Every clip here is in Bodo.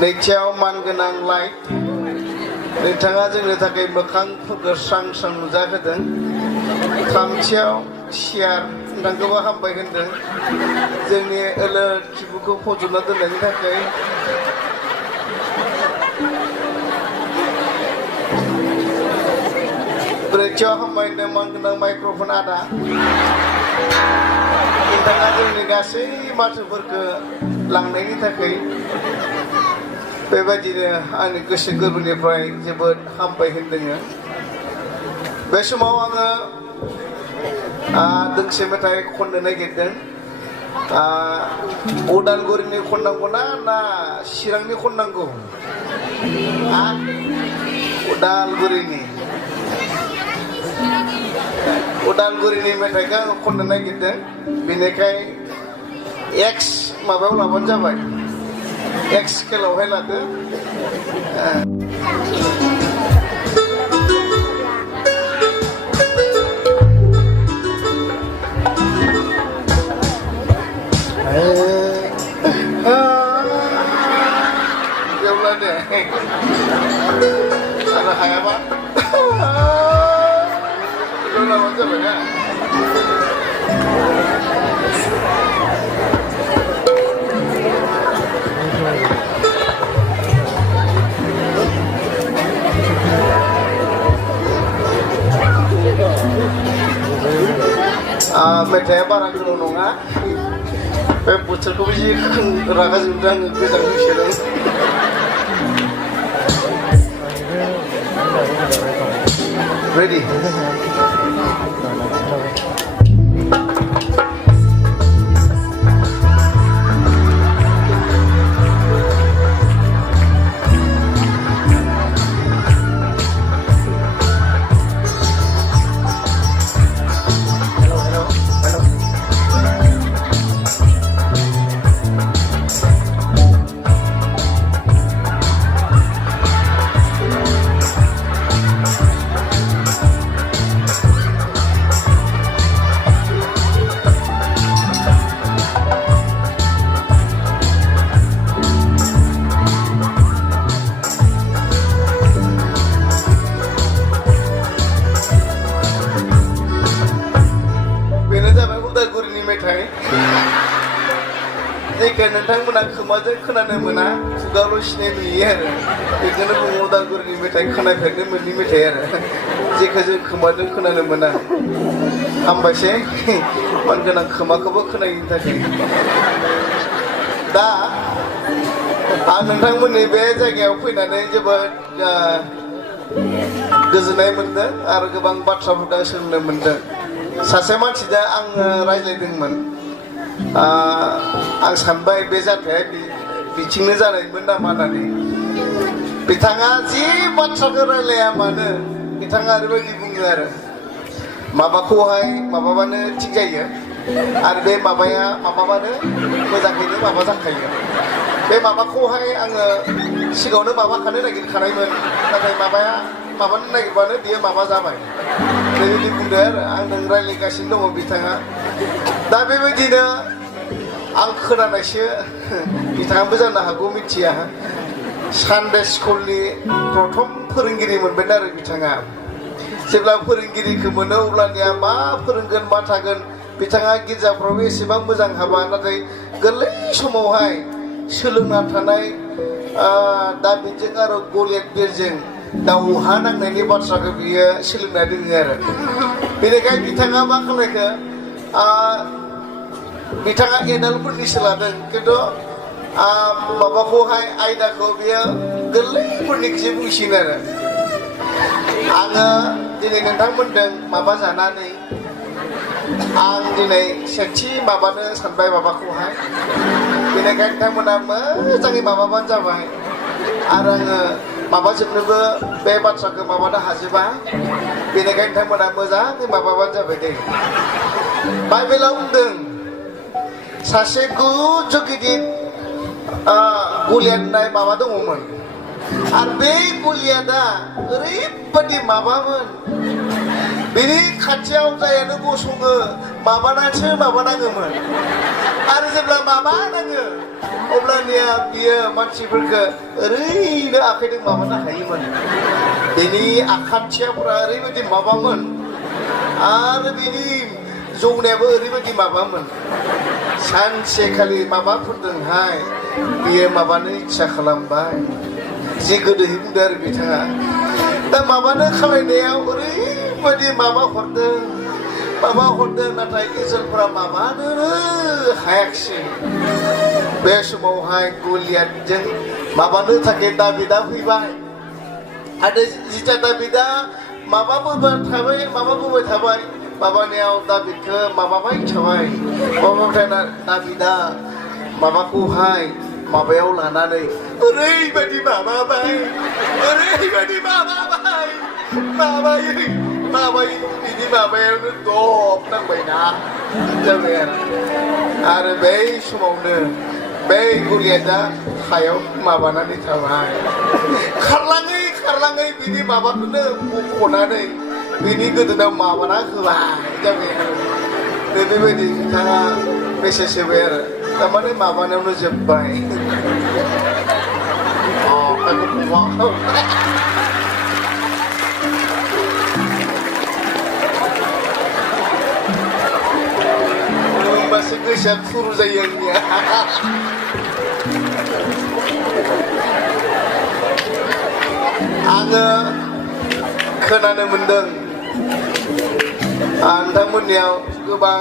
नैथियाव मानगोनां लाइट नोंथाङा जोंनि थाखाय मोखांफोरखौ स्रां स्रां नुजाहोदों। थामथियाव सियार नोंथांखौबो हामबाय होनदों जोंनि ओलोद खिबुखौ फज'ना दोननायनि थाखाय। ब्रैथियाव हामबाय होनदों मानगोनां माइक्र'फन आदा नोंथाङा जोंनि गासै माथोफोरखौ लांनायनि थाखाय बेबायदिनो आंनि गोसो गोरबोनिफ्राय जोबोद हामबाय होनदों। बे समाव आङो दोंसे मेथाइ खननो नागिरदों। उदालगुरिनि खननांगौना ना चिरांनि खननांगौ? उदालगुरिनि मेथाइखौ आङो खननो नागिरदों। बेनिखाय एक्स माबायाव लाबानो जाबाय, एक्स स्केलावहाय लादो। जेब्ला दे आरो हायाबा लाबानो जाबाय ना। मेथाइया बारा गोलाव नङा। बे बोथोरखौबो जि रागा जोंदों आङो गोजां बैसोजों। रेडि? जायखौ नोंथांमोना खोमाजों खोनानो मोना खुगाल' सिनाय नुयो आरो बेखौनो बुङो उदालगुरिनि मेथाइ खोनाफेरनो मोनि मेथाइ आरो जेखौ जों खोमाजों खोनानो मोना। हामबायसै मानगोनां खोमाखौबो खोनायिनि थाखाय। दा आं नोंथांमोननि बे जायगायाव फैनानै जोबोद गोजोननाय मोनदों आरो गोबां बाथ्राफोरखौ सोलोंनो मोनदों। सासे मानसिजों आङो रायज्लायदोंमोन। आं सानबाय बे जाथाया बिथिंनो जानायमोन नामा होननानै। बिथाङा जि बाथ्राखौ रायलाया मानो बिथाङा ओरैबायदि बुङो आरो माबाखौहाय माबाबानो थिग जायो आरो बे माबाया माबाबानो मोजाङैनो माबा जाखायो। बे माबाखौहाय आङो सिगाङावनो माबाखानो नागिरखानायमोन नाथाय माबाया माबानो नागिरबानो बियो माबा जाबाय बेबायदि बुंदों आरो आंजों रायज्लायगासिनो दङ बिथाङा। दा बेबायदिनो आं खोनानायसो बिथाङाबो जानो हागौ मिथिया। सानडे स्कुलनि प्रथम फोरोंगिरि मोनबाय आरो बिथाङा। जेब्ला फोरोंगिरिखौ मोनो अब्लानिया मा फोरोंगोन मा थागोन। बिथाङा गिर्जाफ्रावबो एसेबां मोजां हाबा नाथाय गोरलै समावहाय सोलोंना थानाय दाबिदजों आरो गलियाद बिरजों दावहा नांनायनि बाथ्राखौ बियो सोलोंना दोङो आरो बेनिखायनो बिथाङा मा खालायखो बिथाङा एडाल्टफोरनिसो लादों खिन्थु माबाखौहाय आयदाखौ बियो गोरलैफोरनिखौसो बुंसिगोन आरो आङो दिनै नोंथांमोनजों माबा जानानै आं दिनै सेथि माबानो सानबाय माबाखौहाय बेनिखायनो नोंथांमोना मोजाङै माबाबानो जाबाय आरो आङो माबाजोबनोबो बे बाथ्राखौ माबानो हाजोबा बेनिखायनो नोंथांमोना मोजाङै माबाबानो जाबाय दे। बाइबेलाव बुंदों सासे गुजु गिदिर गलियाद होननाय माबा दङमोन आरो बे गलियादा ओरैबायदि माबामोन बिनि खाथियाव जायानो गसङो माबानानैसो माबानाङोमोन आरो जेब्ला माबा नाङो अब्लानिया बियो मानसिफोरखौ ओरैनो आखाइजों माबानो हायोमोन बिनि आखान्थियाफोरा ओरैबायदि माबामोन आरो बिनि जौनायाबो ओरैबायदि माबामोन सानसेखालि माबाफोरजोंहाय बियो माबानो इच्छा खालामबाय जि गोदोहै बुंदों आरो बिथाङा दा माबानो खालायनायाव ओरैबायदि माबा हरदों नाथाय इजराइलफोरा माबानो हायाखिसै बे समावहाय गलियाथजों माबानो थाखाय दाबिदा फैबाय आरो जिता दाबिदा माबाबोबाय थाबाय माबानायाव दाबिदखौ माबाबाय थाबाय दाबिदा माबाखौहाय माबायाव लानानै ओरैबायदि माबाबाय बिनि माबायावनो दब नांबायना जाबाय आरो बै समावनो बै गलियाथआ हायाव माबानानै थाबाय खारलाङै बिनि माबाखौनो बख'नानै बिनि गोदोनायाव माबाना होबाय जाबाय आरो बेबायदि बिथाङा मेसेज होबाय आरो थारमाने माबानायावनो जोब्बाय होमबासो गोसोआ खुरु जायो आंनिया आङो खोनानो मोनदों नोंथांमोननियाव गोबां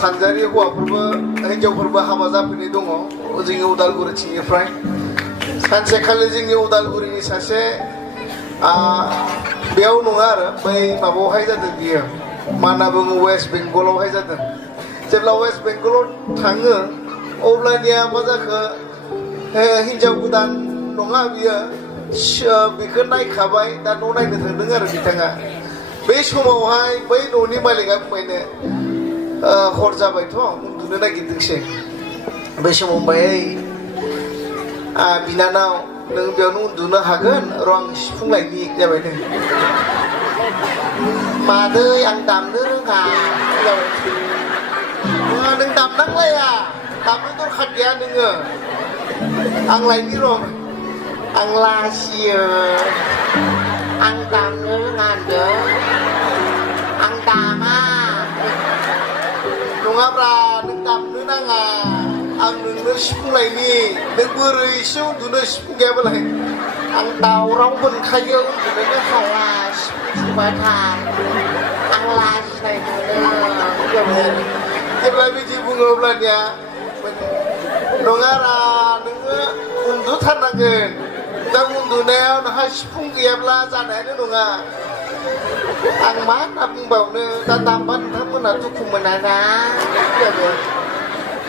सानजारि हौवाफोरबो हिन्जावफोरबो हाबा जाफैनाय दङ जोंनि उदालगुरिथिंनिफ्राय सानसेखालि जोंनि उदालगुरिनि सासे बेयाव नङा आरो बै माबायावहाय जादों बियो मा होनना बुङो वेस्ट बेंगलावहाय जादों जेब्ला वेस्ट बेंगलाव थाङो अब्लानिया मा जाखो हिन्जाव गोदान नङा बियो बेखौ नायखाबाय दा न' नायनो थांदों आरो बिथाङा बै समावहाय बै न'नि मालिकआ बुंबायनो हर जाबायथ' उन्दुनो नागिरदोंसै बै समाव बुंबाय बिनानाव नों बेयावनो उन्दुनो हागोन र' आं सिफुं लायनि जाबायनो मादै आं दामनो रोङा नों दामनांलाया दामनो दरखार गैया नोङो आं लायनि र' आं लाजियो आं दामनो रोङा होनदों आं दामा नङाब्रा नों दामनो नाङा आं नोंनो सिफुं लायनि नों बोरैसो उन्दुनो सिफुं गैयाबालाय आं दावराव मोनखायो उन्दुनोनो हाया सिफुं सुबाथाय आं लाजिनाय मोनो जेब्ला बिदि बुङो अब्लानिया नङारा नोङो उन्दुथारनांगोन दा उन्दुनायाव नोंहा सिफुं गैयाब्ला जानायानो नङा आं मा होनना बुंबावनो दा दामबा नोंथांमोना दुखु मोनाना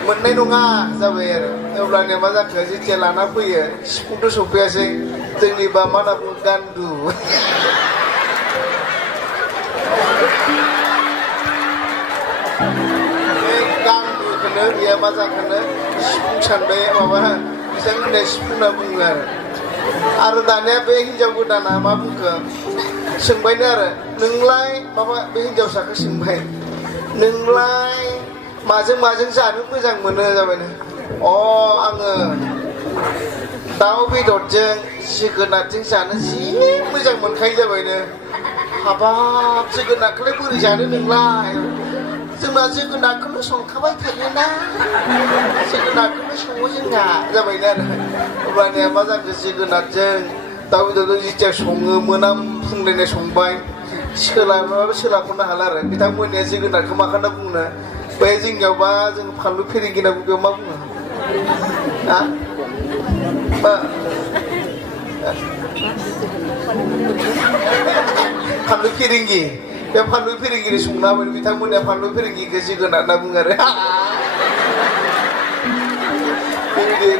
मोननाय नङा जाबाय आरो अब्लानिया मा जाखो जेथिया लाना फैयो सिफुंथ' सफैयासै जोंनिबा मा होनना बुङो गान्दु गान्दुखौनो बेयो मा जाखोनो सिफुं सानबाय माबा बिसोर होननाय सिफुं होनना बुङो आरो दानिया बे हिन्जाव गोदाना मा बुंखो सोंबायनो आरो नोंलाय माबा बे हिन्जावसाखौ सोंबाय नोंलाय माजों जानो मोजां मोनो जाबायनो आङो दाउ बेदरजों जोगोनारजों जानो जि मोजां मोनखायो जाबायनो हाबाब जोगोनारखौलाय बोरै जानो नोंलाय जोंना जोगोनारखौनो संखाबाय थायोना जोगोनारखौनो सङो जोंना जाबायनो आरो अब्लानिया मा जाखो जोगोनारजों दाउ बेदरजों जेथिया सङो मोनामफुंलायनाय संबाय सोलाखौनो हाला आरो बिथांमोननिया जोगोनारखौ मा होनना बुंनो बै जोंनियावबा जों फानलु फेरेंगिना बेयाव मा बुङो फानलु फेरेंगि बे फानलु फेरेंगिरि संना होबाय बिथांमोननिया फानलु फेरेंगिखौ जोगोनार होनना बुङो आरो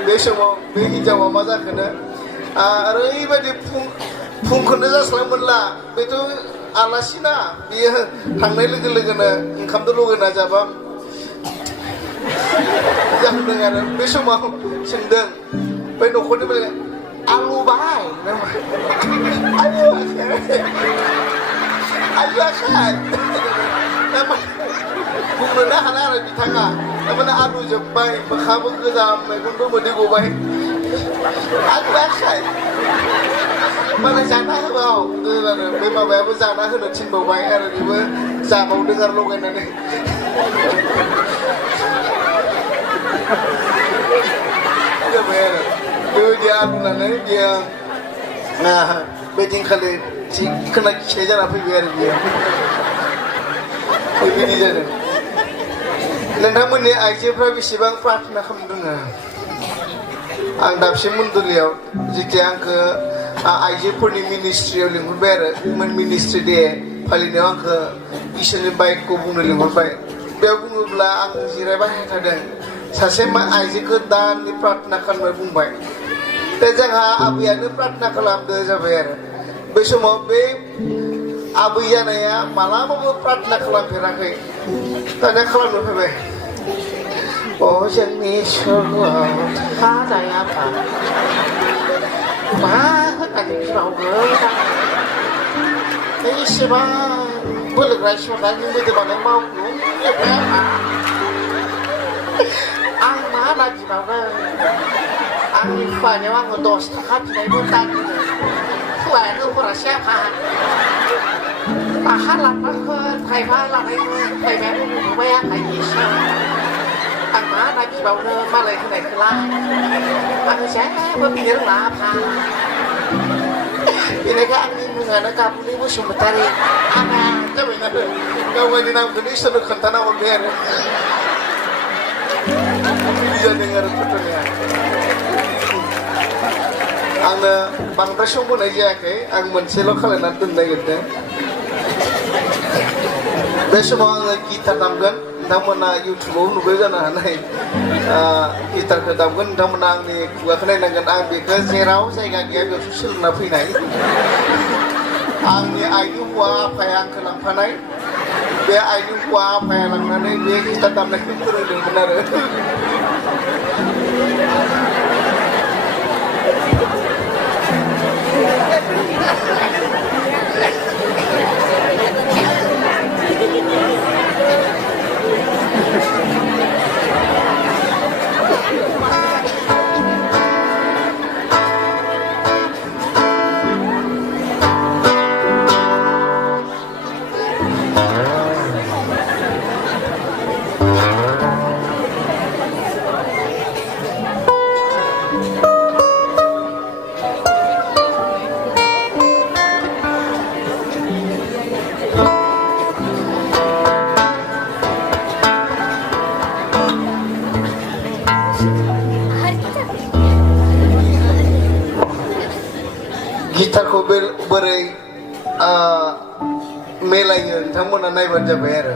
बे समाव बे हिन्जावा मा जाखोनो ओरैबायदि फुंखौनो जास्लाब मोनला बेथ' आलासिना बियो थांनाय लोगो लोगोनो ओंखामजों लगायना जाबा जाहोदों आरो बे समाव सोंदों बै न'खरनि मानसिया आलु बाय आखाय बुंनोनो हाला आरो बिथाङा थारमाने आलु जोब्बाय मोखांबो गोजाम मेगनबो मोदै गबाय आखाय मालाय जाना होबाव आरो बे माबायाबो जाना होनो थिनबावबाय आरो बेबो जाबावदों आरो लगायनानै जाबाय आरो बेबायदि आलुनानै बियो बे दिनखालि थिखोना खिनाय जाना फैबाय आरो बियो बेबायदि जादों नोंथांमोननि आइजोफ्रा बेसेबां प्रार्थना खालामदों आं दाबसे मन्दलियाव जेथिया आंखौ आइजोफोरनि मिनिस्ट्रियाव लिंहरबाय आरो वुमेन मिनिस्ट्रि डे फालिनायाव आंखौ इसोरनि बाइकखौ बुंनो लिंहरबाय बेयाव बुङोब्ला आं जिरायबाय थादों सासे आइजोखौ दाननि प्रार्थना खालामनो बुंबाय दा जोंहा आबैयानो प्रार्थना खालामदो जाबाय आरो बै समाव बे आबै जानाया मालाबाबो प्रार्थना खालामफेराखै दानिया खालामनो फैबाय अ जोंनि स्वर्गआव थानाय आफा मा होननानै बिबावगोन एसेबां बोलोग्रा इसोरनि मोदोमानो मावग्लुं आं मा होनना बिबावगोन आंनि खुवानियाव आङो 10 थाखा बिनायमोन दानिनो खुवायानो हरासै आफा आखा लांनांगोन थाइबा लानायमोन थाइबायानो नुबाय आखाय इसोर आं मा होनना बिबावनो मालाय होनायखौलाय आङो जेबो बिनो रोङा आफा बेनिखाय आंनि मुङानो गाबुलि बसुमतारी आंहा जाबायना गावनि नामखौनो इसोरनो खोन्थाना हरबाय आरो बिदि जादों आरो फोथायनाया आंनो बांद्राय सम होनाय जायाखै आं मोनसेल' खालामनानै दोननो नागिरदों बे समाव आङो गिटार दामगोन नोंथांमोना इउटुबाव नुबाय जानो हानाय गिटारखौ दामगोन नोंथांमोना आंनि खुगाखौ नायनांगोन आं बेखौ जेराव जायगा गैया बेयावसो सोलोंना फैनाय आंनि आइनि हौवा आफाया आंखौ लांफानाय बे आइनि हौवा आफाया लांनानै बे गिटार दामनायखौ फोरोंदोंमोन आरो गिटारखौ बोरै मेलायो नोंथांमोना नायबानो जाबाय आरो